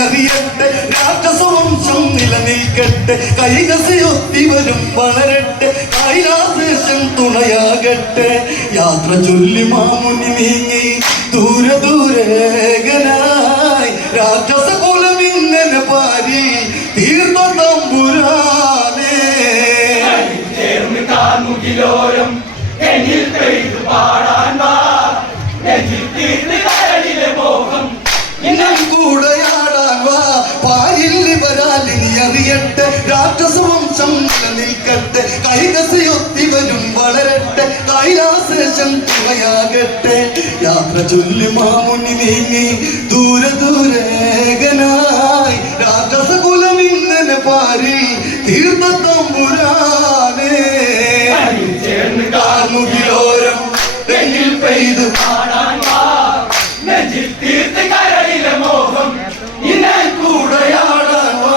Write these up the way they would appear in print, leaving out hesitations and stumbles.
അറിയട്ടെ രാക്ഷസവംശം നിലനിൽക്കട്ടെ കൈകസയൊത്തി വരും വളരട്ടെ കൈലാസേശം തുണയാകട്ടെ യാത്ര ചൊല്ലി മാമുനി നീങ്ങി ദൂരെ ദൂരേകനായി രാക്ഷസ കുലമിങ്ങനെ പാരി തീർത്ത തമ്പുരാനേ ചേർന്ന് കാർമുകിലോരം എന്നിൽ പെയ്തു പാടാൻ വാ മോഹം ഇന്നും കൂടെയാടാൻ വാ പാരില്ലി വരാലിനി അറിയട്ടെ രാക്ഷസവംശം നിലനിൽക്കട്ടെ കൈകസയൊത്തി വരും വളരട്ടെ കൈലാസേശം തുണയാകട്ടെ യാത്ര ചൊല്ലി മാമുനി നീങ്ങി ദൂരെ ദൂരേകനായി രാക്ഷസ കുലമിങ്ങനെ പാരി തീർത്ത തമ്പുരാനേ ചേർന്ന് കാർമുകിലോരം തെങ്ങിൽ പെയ്തു പാടാൻ വാ നെഞ്ചിൽ തീർത്ത് കരളിലെ മോഹം ഇന്നൽ കൂടെയാടാൻ വാ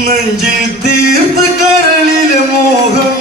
നെഞ്ചിൽ തീർത്ത കരളിലെ മോഹം